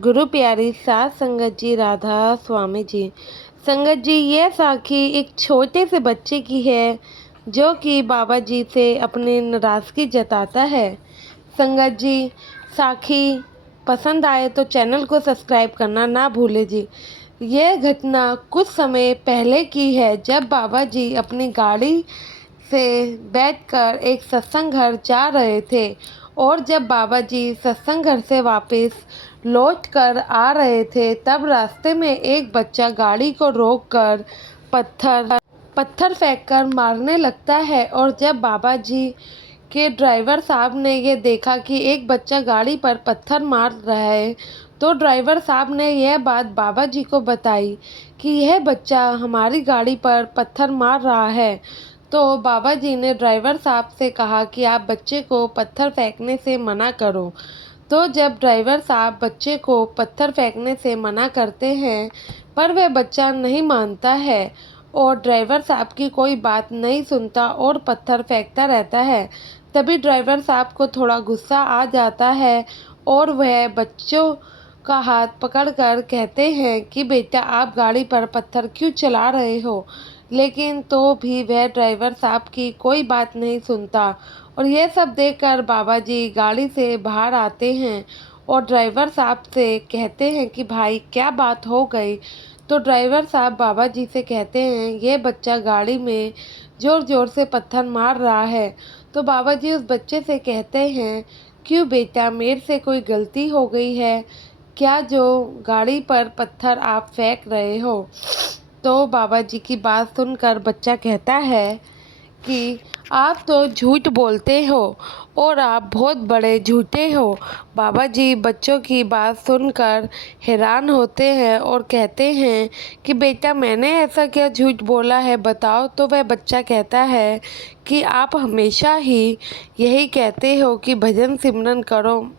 गुरु प्यारी सात संगत जी, राधा स्वामी जी। संगत जी, यह साखी एक छोटे से बच्चे की है जो कि बाबा जी से अपनी नाराज़गी जताता है। संगत जी, साखी पसंद आए तो चैनल को सब्सक्राइब करना ना भूले जी। यह घटना कुछ समय पहले की है, जब बाबा जी अपनी गाड़ी से बैठकर एक सत्संग घर जा रहे थे और जब बाबा जी सत्संग घर से वापस लौट कर आ रहे थे, तब रास्ते में एक बच्चा गाड़ी को रोककर पत्थर फेंककर मारने लगता है। और जब बाबा जी के ड्राइवर साहब ने ये देखा कि एक बच्चा गाड़ी पर पत्थर मार रहा है, तो ड्राइवर साहब ने यह बात बाबा जी को बताई कि यह बच्चा हमारी गाड़ी पर पत्थर मार रहा है। तो बाबा जी ने ड्राइवर साहब से कहा कि आप बच्चे को पत्थर फेंकने से मना करो। तो जब ड्राइवर साहब बच्चे को पत्थर फेंकने से मना करते हैं, पर वह बच्चा नहीं मानता है और ड्राइवर साहब की कोई बात नहीं सुनता और पत्थर फेंकता रहता है। तभी ड्राइवर साहब को थोड़ा गुस्सा आ जाता है और वह बच्चों का हाथ पकड़कर कहते हैं कि बेटा, आप गाड़ी पर पत्थर क्यों चला रहे हो। लेकिन तो भी वह ड्राइवर साहब की कोई बात नहीं सुनता। और यह सब देखकर बाबा जी गाड़ी से बाहर आते हैं और ड्राइवर साहब से कहते हैं कि भाई, क्या बात हो गई। तो ड्राइवर साहब बाबा जी से कहते हैं, ये बच्चा गाड़ी में ज़ोर ज़ोर से पत्थर मार रहा है। तो बाबा जी उस बच्चे से कहते हैं, क्यों बेटा, मेरे से कोई गलती हो गई है क्या जो गाड़ी पर पत्थर आप फेंक रहे हो। तो बाबा जी की बात सुनकर बच्चा कहता है कि आप तो झूठ बोलते हो और आप बहुत बड़े झूठे हो। बाबा जी बच्चों की बात सुनकर हैरान होते हैं और कहते हैं कि बेटा, मैंने ऐसा क्या झूठ बोला है, बताओ। तो वह बच्चा कहता है कि आप हमेशा ही यही कहते हो कि भजन सिमरन करो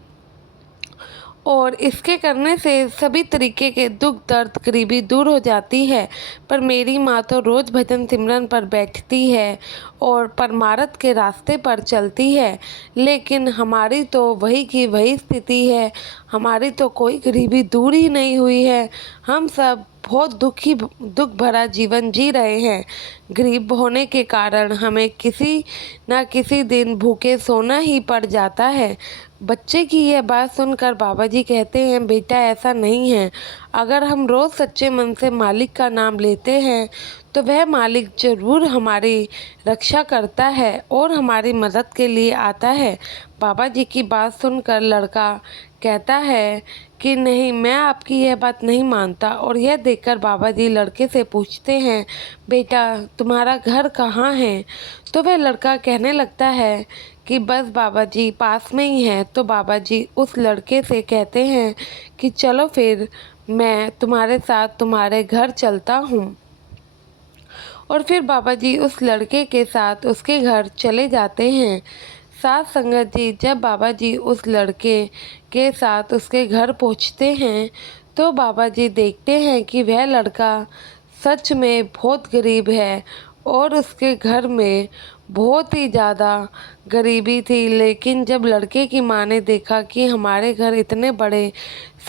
और इसके करने से सभी तरीके के दुख दर्द गरीबी दूर हो जाती है। पर मेरी माँ तो रोज़ भजन सिमरन पर बैठती है और परमार्थ के रास्ते पर चलती है, लेकिन हमारी तो वही की वही स्थिति है। हमारी तो कोई गरीबी दूर ही नहीं हुई है। हम सब बहुत दुख भरा जीवन जी रहे हैं। गरीब होने के कारण हमें किसी न किसी दिन भूखे सोना ही पड़ जाता है। बच्चे की यह बात सुनकर बाबा जी कहते हैं, बेटा, ऐसा नहीं है। अगर हम रोज़ सच्चे मन से मालिक का नाम लेते हैं तो वह मालिक ज़रूर हमारी रक्षा करता है और हमारी मदद के लिए आता है। बाबा जी की बात सुनकर लड़का कहता है कि नहीं, मैं आपकी यह बात नहीं मानता। और यह देखकर बाबा जी लड़के से पूछते हैं, बेटा, तुम्हारा घर कहाँ है। तो वह लड़का कहने लगता है कि बस बाबा जी, पास में ही है। तो बाबा जी उस लड़के से कहते हैं कि चलो फिर मैं तुम्हारे साथ तुम्हारे घर चलता हूँ। और फिर बाबा जी उस लड़के के साथ उसके घर चले जाते हैं। साथ संगत जी, जब बाबा जी उस लड़के के साथ उसके घर पहुँचते हैं, तो बाबा जी देखते हैं कि वह लड़का सच में बहुत गरीब है और उसके घर में बहुत ही ज़्यादा गरीबी थी। लेकिन जब लड़के की माँ ने देखा कि हमारे घर इतने बड़े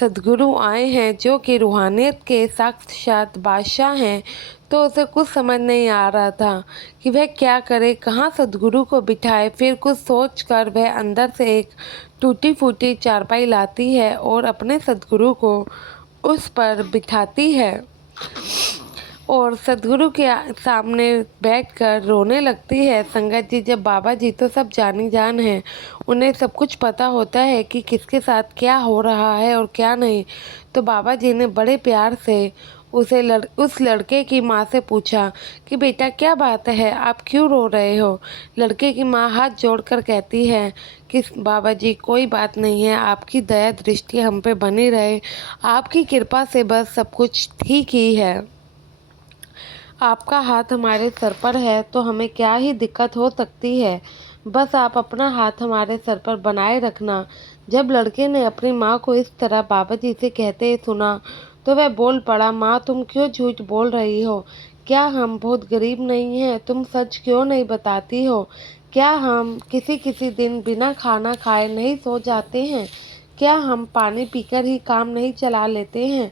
सद्गुरु आए हैं जो कि रूहानियत के साक्षात बादशाह हैं, तो उसे कुछ समझ नहीं आ रहा था कि वह क्या करे, कहाँ सद्गुरु को बिठाए। फिर कुछ सोचकर वह अंदर से एक टूटी फूटी चारपाई लाती है और अपने सद्गुरु को उस पर बिठाती है और सद्गुरु के सामने बैठकर रोने लगती है। संगत जी, जब बाबा जी तो सब जानी जान है, उन्हें सब कुछ पता होता है कि किसके साथ क्या हो रहा है और क्या नहीं। तो बाबा जी ने बड़े प्यार से उस लड़के की माँ से पूछा कि बेटा, क्या बात है, आप क्यों रो रहे हो। लड़के की माँ हाथ जोड़कर कहती है कि बाबा जी, कोई बात नहीं है, आपकी दया दृष्टि हम पे बनी रहे, आपकी कृपा से बस सब कुछ ठीक ही है। आपका हाथ हमारे सर पर है तो हमें क्या ही दिक्कत हो सकती है, बस आप अपना हाथ हमारे सर पर बनाए रखना। जब लड़के ने अपनी माँ को इस तरह बाबा जी से कहते सुना, तो वह बोल पड़ा, माँ, तुम क्यों झूठ बोल रही हो। क्या हम बहुत गरीब नहीं हैं। तुम सच क्यों नहीं बताती हो। क्या हम किसी किसी दिन बिना खाना खाए नहीं सो जाते हैं। क्या हम पानी पीकर ही काम नहीं चला लेते हैं?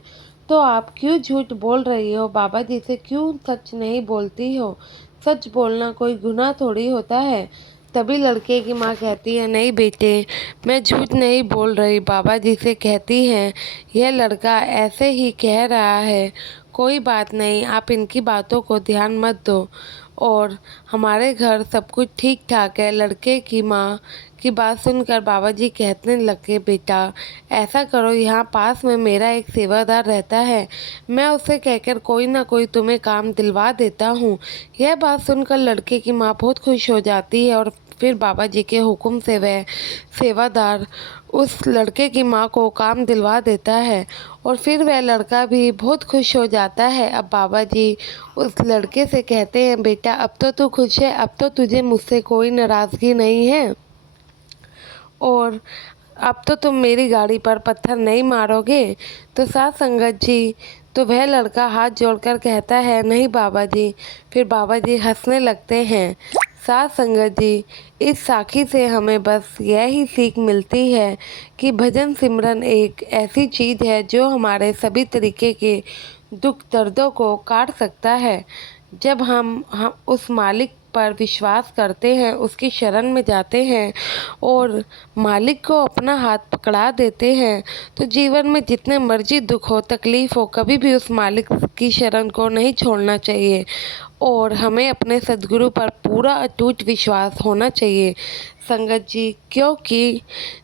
तो आप क्यों झूठ बोल रही हो? बाबा जी से क्यों सच नहीं बोलती हो? सच बोलना कोई गुनाह थोड़ी होता है। तभी लड़के की माँ कहती है, नहीं बेटे, मैं झूठ नहीं बोल रही। बाबा जी से कहती है, यह लड़का ऐसे ही कह रहा है, कोई बात नहीं, आप इनकी बातों को ध्यान मत दो और हमारे घर सब कुछ ठीक ठाक है। लड़के की माँ की बात सुनकर बाबा जी कहने लगे, बेटा ऐसा करो, यहाँ पास में मेरा एक सेवादार रहता है, मैं उससे कहकर कोई ना कोई तुम्हें काम दिलवा देता हूँ। यह बात सुनकर लड़के की माँ बहुत खुश हो जाती है और फिर बाबा जी के हुक्म से वह सेवादार उस लड़के की माँ को काम दिलवा देता है और फिर वह लड़का भी बहुत खुश हो जाता है। अब बाबा जी उस लड़के से कहते हैं, बेटा अब तो तू खुश है, अब तो तुझे मुझसे कोई नाराज़गी नहीं है और अब तो तुम मेरी गाड़ी पर पत्थर नहीं मारोगे। तो साथ संगत जी, तो वह लड़का हाथ जोड़कर कहता है, नहीं बाबा जी। फिर बाबा जी हंसने लगते हैं। साथ संगत जी, इस साखी से हमें बस यह ही सीख मिलती है कि भजन सिमरन एक ऐसी चीज़ है जो हमारे सभी तरीके के दुख दर्दों को काट सकता है। जब हम उस मालिक पर विश्वास करते हैं, उसकी शरण में जाते हैं और मालिक को अपना हाथ पकड़ा देते हैं, तो जीवन में जितने मर्जी दुख हो, तकलीफ़ हो, कभी भी उस मालिक की शरण को नहीं छोड़ना चाहिए और हमें अपने सद्गुरु पर पूरा अटूट विश्वास होना चाहिए संगत जी, क्योंकि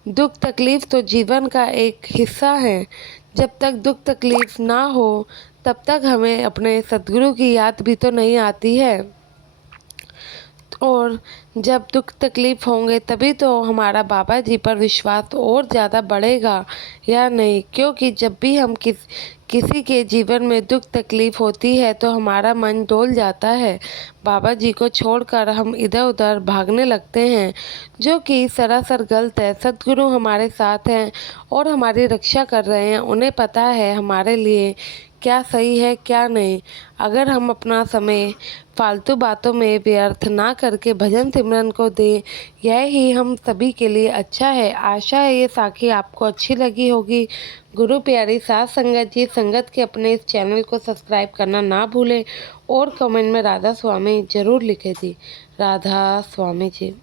दुख तकलीफ़ तो जीवन का एक हिस्सा है। जब तक दुख तकलीफ़ ना हो तब तक हमें अपने सद्गुरु की याद भी तो नहीं आती है और जब दुख तकलीफ़ होंगे तभी तो हमारा बाबा जी पर विश्वास और ज़्यादा बढ़ेगा या नहीं, क्योंकि जब भी हम किसी के जीवन में दुख तकलीफ़ होती है तो हमारा मन डोल जाता है। बाबा जी को छोड़कर हम इधर उधर भागने लगते हैं, जो कि सरासर गलत है। सद्गुरु हमारे साथ हैं और हमारी रक्षा कर रहे हैं, उन्हें पता है हमारे लिए क्या सही है क्या नहीं। अगर हम अपना समय फालतू बातों में व्यर्थ ना करके भजन सिमरन को दें, यह ही हम सभी के लिए अच्छा है। आशा है ये साखी आपको अच्छी लगी होगी। गुरु प्यारी साथ संगत जी, संगत के अपने इस चैनल को सब्सक्राइब करना ना भूलें और कमेंट में राधा स्वामी ज़रूर लिखें जी। राधा स्वामी जी।